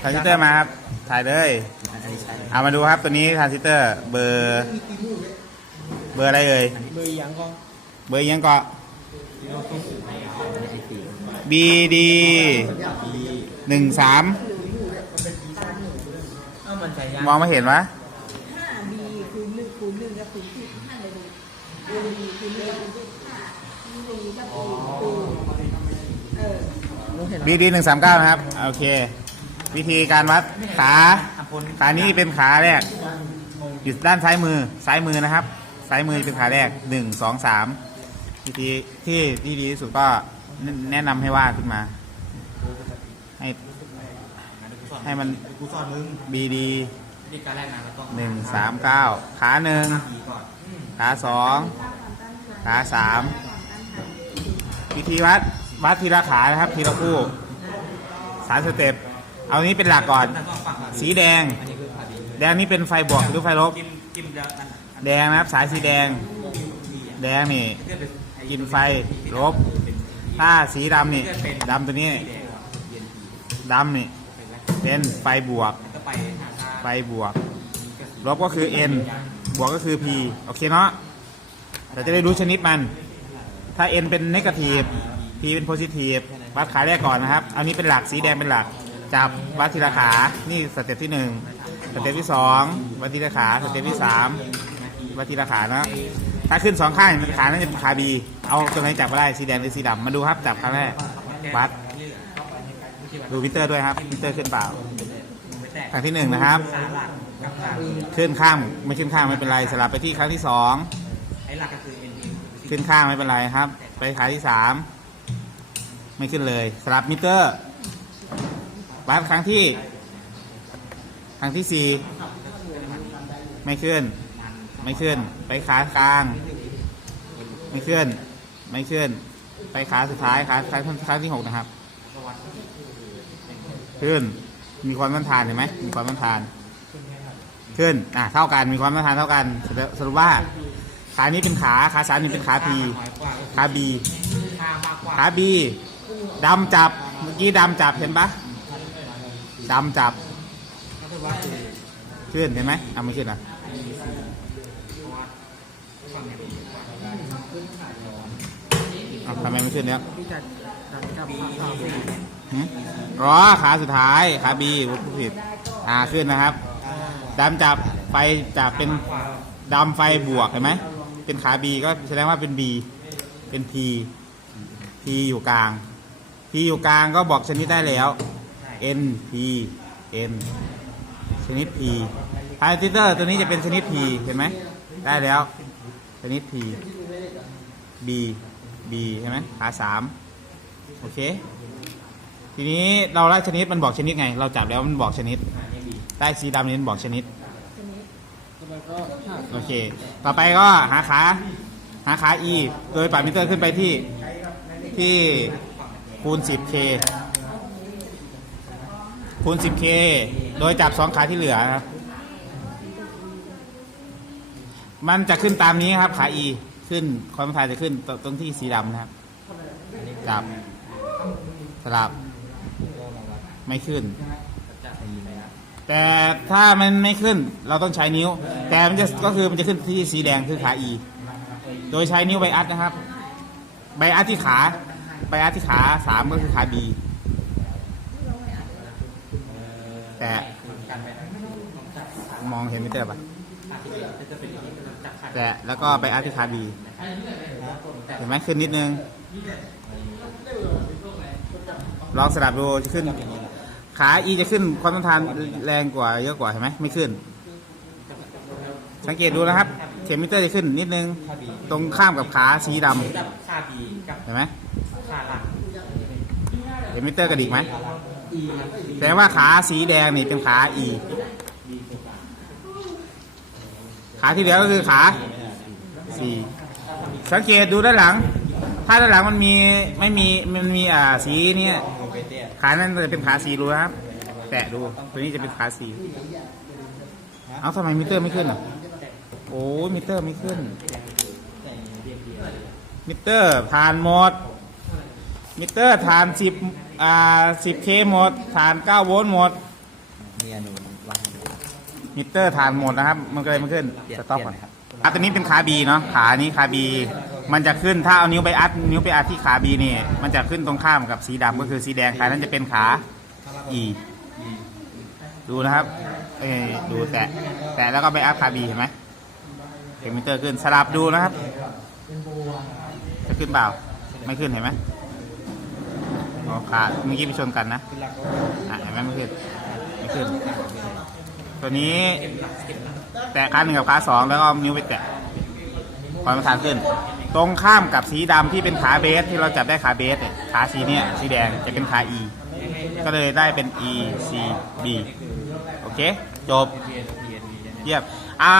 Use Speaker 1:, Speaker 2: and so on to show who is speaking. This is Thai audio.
Speaker 1: ทรานซิสเตอร์มาครับ ถ่ายเลย
Speaker 2: อันนี้ใช่
Speaker 1: เอามาดูครับตัวนี้ทรานซิสเตอร์เบอร์ เบอร์อะไรเอ่ย
Speaker 2: เบอร์ยังก็
Speaker 1: เบอร์ยังเกาะ
Speaker 2: ไอสี่
Speaker 1: BD หนึ่งสาม
Speaker 2: เอ้ามันใช้ยาก
Speaker 1: มองไม่เห็นวะ
Speaker 3: ห้าบีคูณหนึ่งคูณหนึ่งกับคูณที่ห้าเลยดูเออบีคูณหนึ่งคูณที่ห้าบีกับบีคูณเออ
Speaker 2: รู้เห็น
Speaker 1: BD หนึ่งสามเก้านะครับ โอเค วิธีการวัดขา
Speaker 2: อัมพล
Speaker 1: ขานี้เป็นขาแรก อยู่ด้านซ้ายมือซ้ายมือนะครับ ซ้ายมือเป็นขาแรกหนึ่งสองสามวิธีที่ที่ดีที่สุดก็แนะนำให้วาดขึ้นมา ให้ให้มัน
Speaker 2: กูสอนมึง
Speaker 1: BD
Speaker 2: วิธีการแรกนะเราต้อง
Speaker 1: หนึ่งสามเก้าขาหนึ่ง
Speaker 2: ดีก่อน
Speaker 1: ขาสองขาสามวิธีวัดวัดทีละขานะครับทีละคู่สามสเต็ป เอานี้เป็นหลักก่อน
Speaker 2: แล้วก็ฝั่ง
Speaker 1: สีแดง
Speaker 2: อันนี้คือขาดี
Speaker 1: แดงนี่เป็นไฟบวกหรือไฟลบ
Speaker 2: จิ้มจิ้มเดียวนั่น
Speaker 1: แดงนะครับสายสีแดง แดงนี่
Speaker 2: เพื่อเป็น
Speaker 1: กินไฟลบ ถ้าสีดำนี่ดำตัวนี้
Speaker 2: แดงเย็นดี
Speaker 1: ดำนี่เป็นไฟบวก
Speaker 2: ก็ไปหาซา
Speaker 1: ไฟบวก ลบก็คือ N บวกก็คือ P โอเคเนาะเราจะได้รู้ชนิดมัน ถ้า N เป็นนกาทีฟ P เป็นโพซิทีฟวัดขาแรกก่อนนะครับ อันนี้เป็นหลักสีแดงเป็นหลัก จับวัดทีละขา นี่สเต็ปที่หนึ่งสเต็ปที่สองวัดทีละขา สเต็ปที่สามวัดทีละขานะ ถ้าขึ้นสองข้างเป็นขาน่าจะเป็นขา B เอาตัวไหนจับก็ได้ สีแดงหรือสีดำมาดูครับ จับครั้งแรกวัด ดูมิเตอร์ด้วยครับมิเตอร์ขึ้นเปล่าครั้งที่หนึ่งนะครับ
Speaker 2: ขึ้
Speaker 1: นข้างไม่ขึ้นข้างไม่เป็นไรสลับไปที่ครั้งที่สองขึ้นข้างไม่เป็นไรครับ ไปขาที่สามไม่ขึ้นเลยสลับมิเตอร์ วัดครั้งที่ ครั้งที่สี่ไม่ขึ้น ไม่ขึ้น ไปขากลาง ไม่ขึ้น ไม่ขึ้น ไปขาสุดท้ายขาครั้งครั้งที่หกนะครับ ขึ้น มีความต้านทานเห็นไหมมีความต้านทาน ขึ้น อะเท่ากัน มีความต้านทานเท่ากัน สรุปว่าขานี้เป็นขาขาซ้ายนี่เป็นขาพีขาบีขาบีดำจับเมื่อกี้ดำจับเห็นปะ ดำจับ
Speaker 2: ก็คือว่าคือ
Speaker 1: ขึ้นเห็นไหมอะไม่ขึ้นอะ
Speaker 2: เพราะว่าฝั่งนี้ดีกว่า
Speaker 1: อะทำไมไม่ขึ้นแล้ว
Speaker 2: ที่จะดันกับขา
Speaker 1: หึอ๋อขาสุดท้ายขาบีผู้ผิดอ่าขึ้นนะครับดำจับไฟจับเป็นดำไฟบวกเห็นไหมเป็นขาบีก็แสดงว่าเป็นบีเป็นทีทีอยู่กลางทีอยู่กลางก็บอกชนิดได้แล้ว N P N ชนิด P ไฮติเตอร์ตัวนี้จะเป็นชนิด P เห็นไหมได้แล้ว ชนิด P B B ใช่ไหมขาสามโอเค ทีนี้เราไล่ชนิดมันบอกชนิดไง เราจับแล้วมันบอกชนิดใต้สีดำนี้มันบอกชนิด โอเค ต่อไปก็หาขาหาขา E โดยปรับมิเตอร์ขึ้นไปที่ที่คูณ 10K คูณ 10K โดยจับสองขาที่เหลือนะครับ มันจะขึ้นตามนี้ครับ ขา E ขึ้นความต้านทานจะขึ้นตตรงที่สีดำนะครับ จับ สลับ ไม่ขึ้น แต่ถ้ามันไม่ขึ้นเราต้องใช้นิ้ว แต่มันจะก็คือมันจะขึ้นที่สีแดงคือขา E โดยใช้นิ้วไบอัดนะครับ ไบอัดที่ขา ไบอัดที่ขาสามก็คือขา B แต่มองเห็นไม่เจอปะแต่แล้วก็ไบอัดที่ขา B เห็นไหมขึ้นนิดนึง ลองสลับดูจะขึ้น ขา E จะขึ้นความต้านทานแรงกว่าเยอะกว่าเห็นไหมไม่ขึ้น สังเกตดูนะครับ เข็มมิเตอร์จะขึ้นนิดนึง ตรงข้ามกับขาสีดำ
Speaker 2: กับค่า
Speaker 1: เห็นไหมเข็มมิเตอร์กระดิกไหม แสดงว่าขาสีแดงนี่เป็นขา E ขาที่เหลือก็คือขา C สังเกตดูด้านหลัง ถ้าด้านหลังมันมีไม่มีมันมีอ่าสีเนี่ยขานั้นจะเป็นขาสีรู้ครับ แตะดูตัวนี้จะเป็นขาสีเอาทำไมมิเตอร์ไม่ขึ้นอะโอ้มิเตอร์ไม่ขึ้น มิเตอร์ผ่านหมดมิเตอร์ฐานสิบ อ่าสิบเคหมด ฐานเก้าโวลต์หมด
Speaker 2: มีอนุวัง
Speaker 1: มิเตอร์ทานหมดนะครับ มันก็เลยไม่ขึ้น
Speaker 2: เปลี่ยน
Speaker 1: สต็อป
Speaker 2: เปลี่
Speaker 1: ก่อยน
Speaker 2: นครับ
Speaker 1: อะตัวนี้เป็นขาบีเนาะ ขานี้ขาบี มันจะขึ้นถ้าเอานิ้วไปอัด นิ้วไปอัดที่ขาบีนี่ มันจะขึ้นตรงข้ามกับสีดำก็คือสีแดงขานั้นจะเป็นขา E ดูนะครับ เอ้ยดูแตะแตะแล้วก็ไปอัพคาบีเห็นไหมเทคมิเตอร์ขึ้นสลับดูนะครับ จะขึ้นเปล่า ไม่ขึ้นเห็นไหม อ๋อขาเมื่อกี้ไปชนกันนะอะเห็นไหมไม่ขึ้นไม่ขึ้น ตัวนี้แตะขาหนึ่งกับขาสองแล้วก็นิ้วไปแตะปล่อยมันทานขึ้น ตรงข้ามกับสีดำที่เป็นขาเบสที่เราจับได้ขาเบสเนี่ยขาสีเนี้ยสีแดงจะเป็นขา E ก็เลยได้เป็น E C B โอเค จบเยียมอ่า